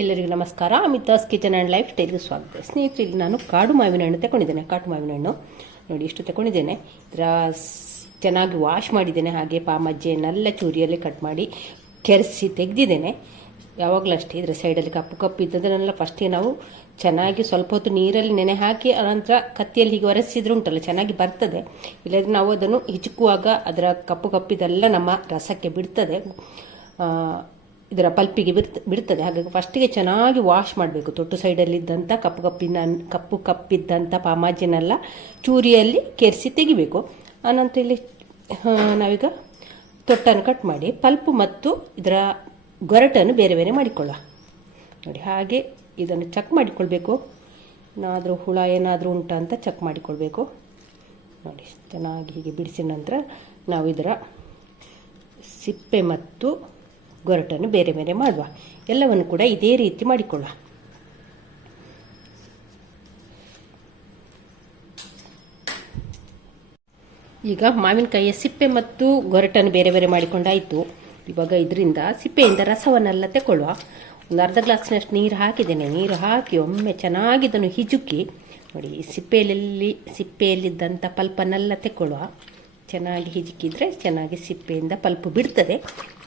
ಎಲ್ಲರಿಗೂ ನಮಸ್ಕಾರ. Amitha's kitchen and life ಸ್ಟೈಲ್ಗೆ ಸ್ವಾಗತ. ಸ್ನೇಹಿತರೆ, ಇಲ್ಲಿ ನಾನು ಕಾಡು ಮಾವಿನ ಹಣ್ಣು ತಗೊಂಡಿದ್ದೇನೆ. ಕಾಡು ಮಾವಿನ ಹಣ್ಣು ನೋಡಿ ಇಷ್ಟು ತಗೊಂಡಿದ್ದೇನೆ. ಇದರ ಚೆನ್ನಾಗಿ ವಾಶ್ ಮಾಡಿದ್ದೇನೆ. ಹಾಗೆ ಪಾಮಜ್ಜೆಯನ್ನೆಲ್ಲ ಚೂರಿಯಲ್ಲಿ ಕಟ್ ಮಾಡಿ ಕೆರೆಸಿ ತೆಗೆದಿದ್ದೇನೆ. ಯಾವಾಗಲೂ ಅಷ್ಟೇ ಇದರ ಸೈಡಲ್ಲಿ ಕಪ್ಪು ಇದ್ದದನ್ನೆಲ್ಲ ಫಸ್ಟಿಗೆ ನಾವು ಚೆನ್ನಾಗಿ ಸ್ವಲ್ಪ ಹೊತ್ತು ನೀರಲ್ಲಿ ನೆನೆ ಹಾಕಿ ಅನಂತರ ಕತ್ತಿಯಲ್ಲಿ ಹೀಗೆ ಒರೆಸಿದ್ರೆ ಉಂಟಲ್ಲ ಚೆನ್ನಾಗಿ ಬರ್ತದೆ. ಇಲ್ಲದ್ರೆ ನಾವು ಅದನ್ನು ಹಿಚುಕುವಾಗ ಅದರ ಕಪ್ಪಿದೆಲ್ಲ ನಮ್ಮ ರಸಕ್ಕೆ ಬಿಡ್ತದೆ, ಇದರ ಪಲ್ಪಿಗೆ ಬಿಡ್ತದೆ. ಹಾಗಾಗಿ ಫಸ್ಟಿಗೆ ಚೆನ್ನಾಗಿ ವಾಶ್ ಮಾಡಬೇಕು. ತೊಟ್ಟು ಸೈಡಲ್ಲಿದ್ದಂಥ ಕಪ್ಪಿದ್ದಂಥ ಪಾಮಾಜಿನೆಲ್ಲ ಚೂರಿಯಲ್ಲಿ ಕೆರೆಸಿ ತೆಗಿಬೇಕು. ಆನಂತರ ಇಲ್ಲಿ ನಾವೀಗ ತೊಟ್ಟನ್ನು ಕಟ್ ಮಾಡಿ ಪಲ್ಪು ಮತ್ತು ಇದರ ಗೊರಟನ್ನು ಬೇರೆ ಬೇರೆ ಮಾಡಿಕೊಳ್ಳ ನೋಡಿ. ಹಾಗೆ ಇದನ್ನು ಚೆಕ್ ಮಾಡಿಕೊಳ್ಬೇಕು. ಏನಾದರೂ ಹುಳ ಏನಾದರೂ ಉಂಟಾ ಅಂತ ಚೆಕ್ ಮಾಡಿಕೊಳ್ಬೇಕು ನೋಡಿ. ಚೆನ್ನಾಗಿ ಹೀಗೆ ಬಿಡಿಸಿದ ನಂತರ ನಾವು ಇದರ ಸಿಪ್ಪೆ ಮತ್ತು ಗೊರಟನ್ನು ಬೇರೆ ಬೇರೆ ಮಾಡುವ. ಎಲ್ಲವನ್ನು ಕೂಡ ಇದೇ ರೀತಿ ಮಾಡಿಕೊಳ್ಳ. ಈಗ ಮಾವಿನಕಾಯಿಯ ಸಿಪ್ಪೆ ಮತ್ತು ಗೊರಟನ್ನು ಬೇರೆ ಬೇರೆ ಮಾಡಿಕೊಂಡಾಯಿತು. ಇವಾಗ ಇದರಿಂದ ಸಿಪ್ಪೆಯಿಂದ ರಸವನ್ನೆಲ್ಲ ತಗೊಳ್ಳುವ. ಒಂದು ಅರ್ಧ ಗ್ಲಾಸಿನಷ್ಟು ನೀರು ಹಾಕಿದ್ದೇನೆ. ನೀರು ಹಾಕಿ ಒಮ್ಮೆ ಚೆನ್ನಾಗಿ ಇದನ್ನು ಹಿಜುಕಿ ನೋಡಿ. ಸಿಪ್ಪೆಯಲ್ಲಿದ್ದಂಥ ಪಲ್ಪನ್ನೆಲ್ಲ ತಗೊಳ್ಳುವ. ಚೆನ್ನಾಗಿ ಹಿಜುಕಿದ್ರೆ ಚೆನ್ನಾಗಿ ಸಿಪ್ಪೆಯಿಂದ ಪಲ್ಪು ಬಿಡ್ತದೆ.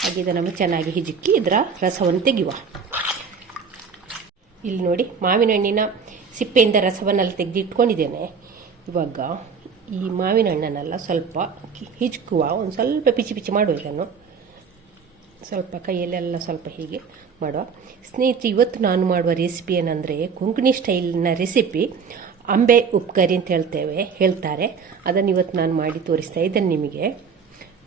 ಹಾಗೆ ಇದನ್ನು ಚೆನ್ನಾಗಿ ಹಿಜುಕಿ ಇದರ ರಸವನ್ನು ತೆಗೆಯುವ. ಇಲ್ಲಿ ನೋಡಿ, ಮಾವಿನ ಹಣ್ಣಿನ ಸಿಪ್ಪೆಯಿಂದ ರಸವನ್ನೆಲ್ಲ ತೆಗೆದಿಟ್ಕೊಂಡಿದ್ದೇನೆ. ಇವಾಗ ಈ ಮಾವಿನ ಹಣ್ಣನ್ನೆಲ್ಲ ಸ್ವಲ್ಪ ಹಿಜುಕುವ. ಒಂದು ಸ್ವಲ್ಪ ಪಿಚಿ ಮಾಡುವ. ಇದನ್ನು ಸ್ವಲ್ಪ ಕೈಯಲ್ಲೆಲ್ಲ ಸ್ವಲ್ಪ ಹೀಗೆ ಮಾಡುವ. ಸ್ನೇಹಿತರೆ, ಇವತ್ತು ನಾನು ಮಾಡುವ ರೆಸಿಪಿ ಏನಂದರೆ ಕೊಂಕಣಿ ಸ್ಟೈಲಿನ ರೆಸಿಪಿ. ಅಂಬೆ ಉಪ್ಕರಿ ಅಂತ ಹೇಳ್ತಾರೆ. ಅದನ್ನು ಇವತ್ತು ನಾನು ಮಾಡಿ ತೋರಿಸ್ತಾ ಇದ್ದೇನೆ ನಿಮಗೆ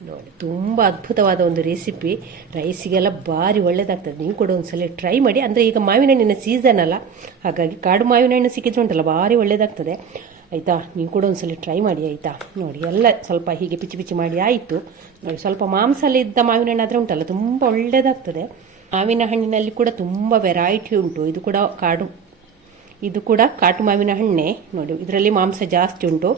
ನೋಡಿ. ತುಂಬ ಅದ್ಭುತವಾದ ಒಂದು ರೆಸಿಪಿ. ರೈಸಿಗೆಲ್ಲ ಭಾರಿ ಒಳ್ಳೆಯದಾಗ್ತದೆ. ನೀವು ಕೂಡ ಒಂದ್ಸಲ ಟ್ರೈ ಮಾಡಿ. ಅಂದರೆ ಈಗ ಮಾವಿನ ಹಣ್ಣಿನ ಸೀಸನ್ ಅಲ್ಲ, ಹಾಗಾಗಿ ಕಾಡು ಮಾವಿನ ಹಣ್ಣು ಸಿಕ್ಕಿದ್ರೆ ಉಂಟಲ್ಲ ಭಾರಿ ಒಳ್ಳೆಯದಾಗ್ತದೆ. ಆಯಿತಾ, ನೀವು ಕೂಡ ಒಂದ್ಸಲ ಟ್ರೈ ಮಾಡಿ. ಆಯಿತಾ ನೋಡಿ, ಎಲ್ಲ ಸ್ವಲ್ಪ ಹೀಗೆ ಪಿಚಿ ಮಾಡಿ ಆಯಿತು ನೋಡಿ. ಸ್ವಲ್ಪ ಮಾಂಸಲ್ಲಿದ್ದ ಮಾವಿನ ಹಣ್ಣು ಆದರೆ ಉಂಟಲ್ಲ ತುಂಬ ಒಳ್ಳೆಯದಾಗ್ತದೆ. ಮಾವಿನ ಹಣ್ಣಿನಲ್ಲಿ ಕೂಡ ತುಂಬ ವೆರೈಟಿ ಉಂಟು. ಇದು ಕೂಡ ಕಾಟು ಮಾವಿನ ಹಣ್ಣೆ ನೋಡಿ. ಇದರಲ್ಲಿ ಮಾಂಸ ಜಾಸ್ತಿ ಉಂಟು,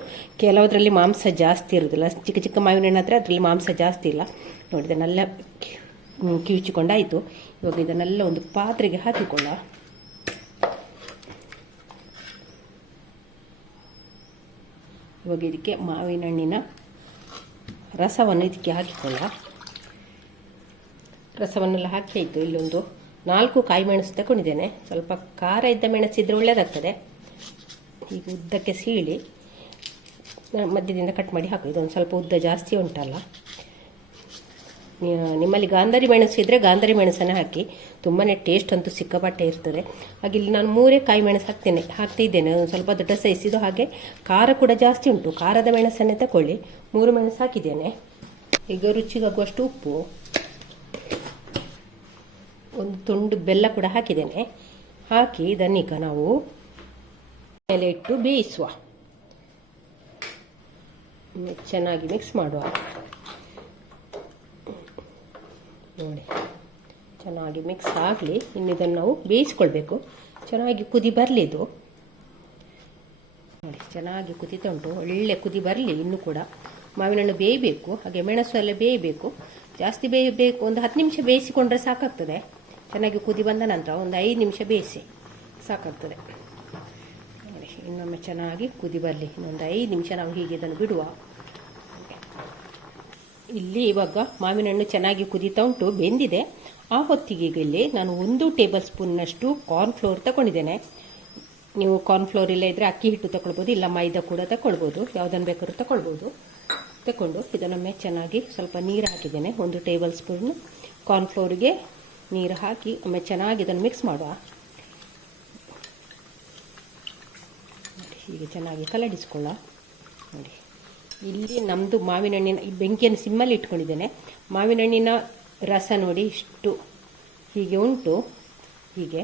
ಕೆಲವದರಲ್ಲಿ ಮಾಂಸ ಜಾಸ್ತಿ ಇರೋದಿಲ್ಲ. ಚಿಕ್ಕ ಮಾವಿನ ಹಣ್ಣು ಆದರೆ ಅದರಲ್ಲಿ ಮಾಂಸ ಜಾಸ್ತಿ ಇಲ್ಲ ನೋಡಿ. ಇದನ್ನೆಲ್ಲ ಕಿವುಚಿಕೊಂಡಾಯಿತು. ಇವಾಗ ಇದನ್ನೆಲ್ಲ ಒಂದು ಪಾತ್ರೆಗೆ ಹಾಕಿಕೊಳ್ಳ. ಇವಾಗ ಇದಕ್ಕೆ ಮಾವಿನ ಹಣ್ಣಿನ ರಸವನ್ನು ಇದಕ್ಕೆ ಹಾಕಿಕೊಳ್ಳ. ರಸವನ್ನೆಲ್ಲ ಹಾಕಿ ಆಯಿತು. ಇಲ್ಲೊಂದು 4 ಕಾಯಿ ಮೆಣಸು ತಗೊಂಡಿದ್ದೇನೆ. ಸ್ವಲ್ಪ ಖಾರ ಇದ್ದ ಮೆಣಸಿದ್ರೆ ಒಳ್ಳೆಯದಾಗ್ತದೆ. ಈಗ ಉದ್ದಕ್ಕೆ ಸೀಳಿ ಮಧ್ಯದಿಂದ ಕಟ್ ಮಾಡಿ ಹಾಕು. ಇದೊಂದು ಸ್ವಲ್ಪ ಉದ್ದ ಜಾಸ್ತಿ ಉಂಟಲ್ಲ. ನಿಮ್ಮಲ್ಲಿ ಗಾಂಧಾರಿ ಮೆಣಸು ಇದ್ದರೆ ಗಾಂಧಾರಿ ಮೆಣಸನ್ನು ಹಾಕಿ. ತುಂಬಾ ಟೇಸ್ಟ್ ಅಂತೂ ಸಿಕ್ಕಾಪಟ್ಟೆ ಇರ್ತದೆ. ಹಾಗೆ ಇಲ್ಲಿ ನಾನು 3 ಕಾಯಿ ಮೆಣಸು ಹಾಕ್ತಿದ್ದೇನೆ. ಒಂದು ಸ್ವಲ್ಪ ದೊಡ್ಡ ಸೈಜ್ ಇದು. ಹಾಗೆ ಖಾರ ಕೂಡ ಜಾಸ್ತಿ ಉಂಟು. ಖಾರದ ಮೆಣಸನ್ನೇ ತಗೊಳ್ಳಿ. 3 ಮೆಣಸು ಹಾಕಿದ್ದೇನೆ. ಈಗ ರುಚಿಗಾಗುವಷ್ಟು ಉಪ್ಪು, ಒಂದು ತುಂಡು ಬೆಲ್ಲ ಕೂಡ ಹಾಕಿದ್ದೇನೆ. ಹಾಕಿ ಇದನ್ನೀಗ ನಾವು ಮೇಲೆ ಇಟ್ಟು ಬೇಯಿಸುವ. ಚೆನ್ನಾಗಿ ಮಿಕ್ಸ್ ಮಾಡುವ ನೋಡಿ. ಚೆನ್ನಾಗಿ ಮಿಕ್ಸ್ ಆಗಲಿ. ಇನ್ನು ಇದನ್ನು ನಾವು ಬೇಯಿಸ್ಕೊಳ್ಬೇಕು. ಚೆನ್ನಾಗಿ ಕುದಿ ಬರಲಿ ಇದು ನೋಡಿ. ಚೆನ್ನಾಗಿ ಕುದೀತಾ ಉಂಟು. ಒಳ್ಳೆ ಕುದಿ ಬರಲಿ. ಇನ್ನೂ ಕೂಡ ಮಾವಿನ ಹಣ್ಣು ಬೇಯಬೇಕು. ಹಾಗೆ ಮೆಣಸು ಎಲ್ಲ ಬೇಯಬೇಕು. ಜಾಸ್ತಿ ಬೇಯಬೇಕು. ಒಂದು 10 ನಿಮಿಷ ಬೇಯಿಸಿಕೊಂಡ್ರೆ ಸಾಕಾಗ್ತದೆ. ಚೆನ್ನಾಗಿ ಕುದಿ ಬಂದ ನಂತರ ಒಂದು 5 ನಿಮಿಷ ಬೇಯಿಸಿ ಸಾಕಾಗ್ತದೆ ನೋಡಿ. ಇನ್ನೊಮ್ಮೆ ಚೆನ್ನಾಗಿ ಕುದಿ ಬರಲಿ. ಇನ್ನೊಂದು 5 ನಿಮಿಷ ನಾವು ಹೀಗೆ ಇದನ್ನು ಬಿಡುವ. ಇಲ್ಲಿ ಇವಾಗ ಮಾವಿನ ಹಣ್ಣು ಚೆನ್ನಾಗಿ ಕುದೀತಾ ಉಂಟು, ಬೆಂದಿದೆ. ಆ ಹೊತ್ತಿಗೆ ಇಲ್ಲಿ ನಾನು 1 ಟೇಬಲ್ ಸ್ಪೂನ್ನಷ್ಟು ಕಾರ್ನ್ಫ್ಲೋರ್ ತಗೊಂಡಿದ್ದೇನೆ. ನೀವು ಕಾರ್ನ್ಫ್ಲೋರ್ ಇಲ್ಲ ಇದ್ದರೆ ಅಕ್ಕಿ ಹಿಟ್ಟು ತಗೊಳ್ಬೋದು, ಇಲ್ಲ ಮೈದಾ ಕೂಡ ತಗೊಳ್ಬೋದು. ಯಾವುದನ್ನು ಬೇಕಾದ್ರೂ ತಗೊಂಡು ಇದನ್ನೊಮ್ಮೆ ಚೆನ್ನಾಗಿ ಸ್ವಲ್ಪ ನೀರು ಹಾಕಿದ್ದೇನೆ. 1 ಟೇಬಲ್ ಸ್ಪೂನ್ ಕಾರ್ನ್ಫ್ಲೋರಿಗೆ ನೀರು ಹಾಕಿ ಒಮ್ಮೆ ಚೆನ್ನಾಗಿ ಇದನ್ನು ಮಿಕ್ಸ್ ಮಾಡುವ. ಹೀಗೆ ಚೆನ್ನಾಗಿ ಕಲಡಿಸ್ಕೊಳ್ಳ ನೋಡಿ. ಇಲ್ಲಿ ನಮ್ಮದು ಮಾವಿನ ಹಣ್ಣಿನ ಬೆಂಕಿಯನ್ನು ಸಿಮ್ಮಲ್ಲಿ ಇಟ್ಕೊಂಡಿದ್ದೇನೆ. ಮಾವಿನ ಹಣ್ಣಿನ ರಸ ನೋಡಿ ಇಷ್ಟು ಹೀಗೆ ಉಂಟು. ಹೀಗೆ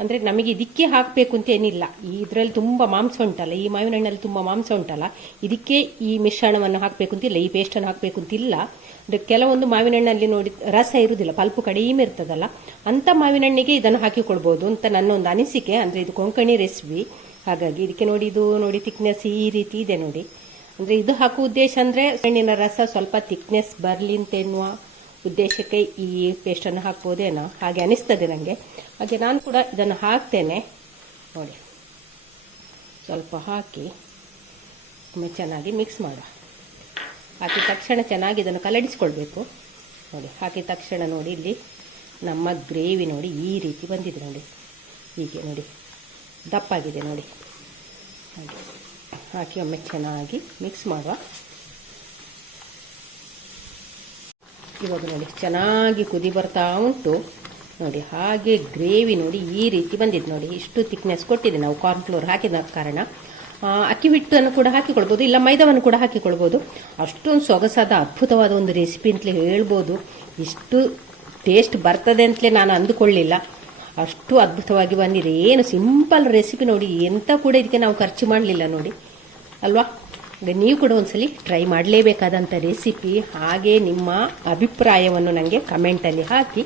ಅಂದರೆ ನಮಗೆ ಇದಕ್ಕೆ ಹಾಕಬೇಕು ಅಂತ ಏನಿಲ್ಲ. ಇದರಲ್ಲಿ ತುಂಬ ಮಾಂಸ ಉಂಟಲ್ಲ, ಈ ಮಾವಿನ ಹಣ್ಣಲ್ಲಿ ತುಂಬ ಮಾಂಸ ಉಂಟಲ್ಲ, ಇದಕ್ಕೆ ಈ ಮಿಶ್ರಣವನ್ನು ಹಾಕಬೇಕು ಅಂತಿಲ್ಲ, ಈ ಪೇಸ್ಟನ್ನು ಹಾಕಬೇಕು ಅಂತಿಲ್ಲ. ಅಂದರೆ ಕೆಲವೊಂದು ಮಾವಿನ ಹಣ್ಣಲ್ಲಿ ನೋಡಿ ರಸ ಇರುವುದಿಲ್ಲ, ಪಲ್ಪು ಕಡಿಮೆ ಇರ್ತದಲ್ಲ, ಅಂಥ ಮಾವಿನ ಹಣ್ಣಿಗೆ ಇದನ್ನು ಹಾಕಿಕೊಳ್ಬೋದು ಅಂತ ನನ್ನೊಂದು ಅನಿಸಿಕೆ. ಅಂದರೆ ಇದು ಕೊಂಕಣಿ ರೆಸಿಪಿ, ಹಾಗಾಗಿ ಇದಕ್ಕೆ ನೋಡಿ ಇದು ನೋಡಿ ಥಿಕ್ನೆಸ್ ಈ ರೀತಿ ಇದೆ ನೋಡಿ. ಅಂದರೆ ಇದು ಹಾಕುವ ಉದ್ದೇಶ ಅಂದರೆ ಹಣ್ಣಿನ ರಸ ಸ್ವಲ್ಪ ಥಿಕ್ನೆಸ್ ಬರಲಿ ಅಂತ ಎನ್ನುವ ಉದ್ದೇಶಕ್ಕೆ ಈ ಪೇಸ್ಟನ್ನು ಹಾಕ್ಬೋದೇನೋ ಹಾಗೆ ಅನಿಸ್ತದೆ ನನಗೆ. ಹಾಗೆ ನಾನು ಕೂಡ ಇದನ್ನು ಹಾಕ್ತೇನೆ ನೋಡಿ. ಸ್ವಲ್ಪ ಹಾಕಿ ಒಮ್ಮೆ ಚೆನ್ನಾಗಿ ಮಿಕ್ಸ್ ಮಾಡುವ. ಹಾಕಿದ ತಕ್ಷಣ ಚೆನ್ನಾಗಿ ಇದನ್ನು ಕಲಡಿಸ್ಕೊಳ್ಬೇಕು ನೋಡಿ. ಹಾಕಿದ ತಕ್ಷಣ ನೋಡಿ ಇಲ್ಲಿ ನಮ್ಮ ಗ್ರೇವಿ ನೋಡಿ ಈ ರೀತಿ ಬಂದಿದೆ ನೋಡಿ. ಹೀಗೆ ನೋಡಿ ದಪ್ಪಾಗಿದೆ ನೋಡಿ. ಹಾಗೆ ಹಾಕಿ ಒಮ್ಮೆ ಚೆನ್ನಾಗಿ ಮಿಕ್ಸ್ ಮಾಡುವ. ಇವಾಗ ನೋಡಿ ಚೆನ್ನಾಗಿ ಕುದಿ ಬರ್ತಾ ಉಂಟು ನೋಡಿ. ಹಾಗೆ ಗ್ರೇವಿ ನೋಡಿ ಈ ರೀತಿ ಬಂದಿದೆ ನೋಡಿ. ಇಷ್ಟು ಥಿಕ್ನೆಸ್ ಕೊಟ್ಟಿದೆ ನಾವು ಕಾರ್ನ್ಫ್ಲೋರ್ ಹಾಕಿದ ಕಾರಣ. ಅಕ್ಕಿ ಹಿಟ್ಟನ್ನು ಕೂಡ ಹಾಕಿಕೊಳ್ಬೋದು, ಇಲ್ಲ ಮೈದಾವನ್ನು ಕೂಡ ಹಾಕಿಕೊಳ್ಬೋದು. ಅಷ್ಟೊಂದು ಸೊಗಸಾದ ಅದ್ಭುತವಾದ ಒಂದು ರೆಸಿಪಿ ಅಂತಲೇ ಹೇಳ್ಬೋದು. ಇಷ್ಟು ಟೇಸ್ಟ್ ಬರ್ತದೆ ಅಂತಲೇ ನಾನು ಅಂದುಕೊಳ್ಳಿಲ್ಲ. ಅಷ್ಟು ಅದ್ಭುತವಾಗಿ ಬಂದಿದೆ. ಏನು ಸಿಂಪಲ್ ರೆಸಿಪಿ ನೋಡಿ. ಎಂತ ಕೂಡ ಇದಕ್ಕೆ ನಾವು ಖರ್ಚು ಮಾಡಲಿಲ್ಲ ನೋಡಿ ಅಲ್ವಾ. ನೀವು ಕೂಡ ಒಂದ್ಸಲಿ ಟ್ರೈ ಮಾಡಲೇಬೇಕಾದಂಥ ರೆಸಿಪಿ. ಹಾಗೆ ನಿಮ್ಮ ಅಭಿಪ್ರಾಯವನ್ನು ನನಗೆ ಕಮೆಂಟಲ್ಲಿ ಹಾಕಿ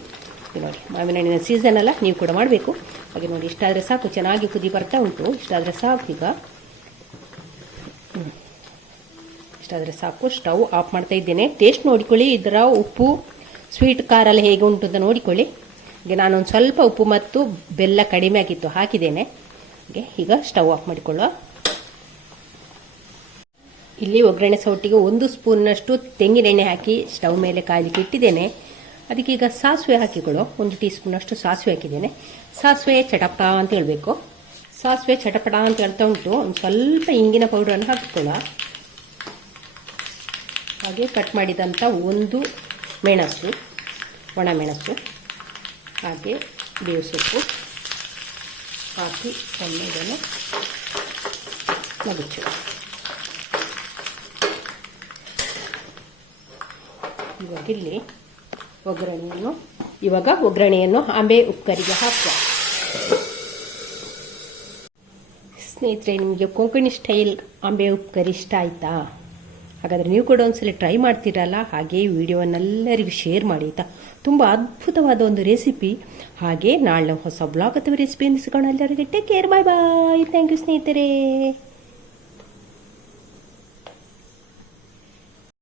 ನೋಡಿ. ಮಾವಿನ ಹಣ್ಣಿನ ಸೀಸನ್ ಅಲ್ಲ, ನೀವು ಕೂಡ ಮಾಡಬೇಕು. ಹಾಗೆ ನೋಡಿ ಇಷ್ಟಾದರೆ ಸಾಕು. ಚೆನ್ನಾಗಿ ಕುದಿ ಬರ್ತಾ ಉಂಟು. ಇಷ್ಟಾದರೆ ಸಾಕು. ಈಗ ಇಷ್ಟಾದರೆ ಸಾಕು. ಸ್ಟವ್ ಆಫ್ ಮಾಡ್ತಾ ಇದ್ದೇನೆ. ಟೇಸ್ಟ್ ನೋಡಿಕೊಳ್ಳಿ. ಇದರ ಉಪ್ಪು ಸ್ವೀಟ್ ಖಾರ ಎಲ್ಲ ಹೇಗೆ ಉಂಟು ಅಂತ ನೋಡಿಕೊಳ್ಳಿ. ಹಾಗೆ ನಾನೊಂದು ಸ್ವಲ್ಪ ಉಪ್ಪು ಮತ್ತು ಬೆಲ್ಲ ಕಡಿಮೆ ಆಗಿತ್ತು ಹಾಕಿದ್ದೇನೆ. ಹಾಗೆ ಈಗ ಸ್ಟವ್ ಆಫ್ ಮಾಡಿಕೊಳ್ಳುವ. ಇಲ್ಲಿ ಒಗ್ಗರಣೆ ಸೌಟಿಗೆ 1 ಸ್ಪೂನ್ನಷ್ಟು ತೆಂಗಿನೆಣ್ಣೆ ಹಾಕಿ ಸ್ಟವ್ ಮೇಲೆ ಕಾಯಲಿಕ್ಕೆ ಇಟ್ಟಿದ್ದೇನೆ. ಅದಕ್ಕೆ ಈಗ ಸಾಸಿವೆ ಹಾಕಿಕೊಳ್ಳೋ. 1 ಟೀ ಸ್ಪೂನಷ್ಟು ಸಾಸಿವೆ ಹಾಕಿದ್ದೇನೆ. ಸಾಸಿವೆ ಚಟಪಟ ಅಂತ ಹೇಳಬೇಕು. ಸಾಸಿವೆ ಚಟಪಟ ಅಂತ ಹೇಳ್ತಾ ಉಂಟು. ಒಂದು ಸ್ವಲ್ಪ ಇಂಗಿನ ಪೌಡರನ್ನು ಹಾಕಿಕೊಳ್ಳೋ. ಹಾಗೆ ಕಟ್ ಮಾಡಿದಂಥ 1 ಮೆಣಸು, ಒಣ ಮೆಣಸು, ಹಾಗೆ ಬೇವು ಸೊಪ್ಪು ಹಾಕಿ ಒಮ್ಮೆ ಇದನ್ನು ಮಗುಚು. ಇವಾಗ ಒಗ್ಗರಣೆಯನ್ನು ಆಂಬೆ ಉಪ್ಪುಕರಿಗೆ ಹಾಕುವ. ಸ್ನೇಹಿತರೆ, ನಿಮಗೆ ಕೊಂಕಣಿ ಸ್ಟೈಲ್ ಆಂಬೆ ಉಪ್ಪುಕರಿ ಇಷ್ಟ ಆಯಿತಾ? ಹಾಗಾದರೆ ನೀವು ಕೂಡ ಒಂದ್ಸಲ ಟ್ರೈ ಮಾಡ್ತೀರಲ್ಲ. ಹಾಗೆ ವಿಡಿಯೋವನ್ನೆಲ್ಲರಿಗೂ ಶೇರ್ ಮಾಡಿ ಆಯಿತಾ. ತುಂಬ ಅದ್ಭುತವಾದ ಒಂದು ರೆಸಿಪಿ. ಹಾಗೆ ನಾಳೆ ಹೊಸ ಬ್ಲಾಗ್ ಅಥವಾ ರೆಸಿಪಿ ಸಿಗೋಣ. ಎಲ್ಲರಿಗೆ take care. Bye bye. Thank you ಸ್ನೇಹಿತರೆ.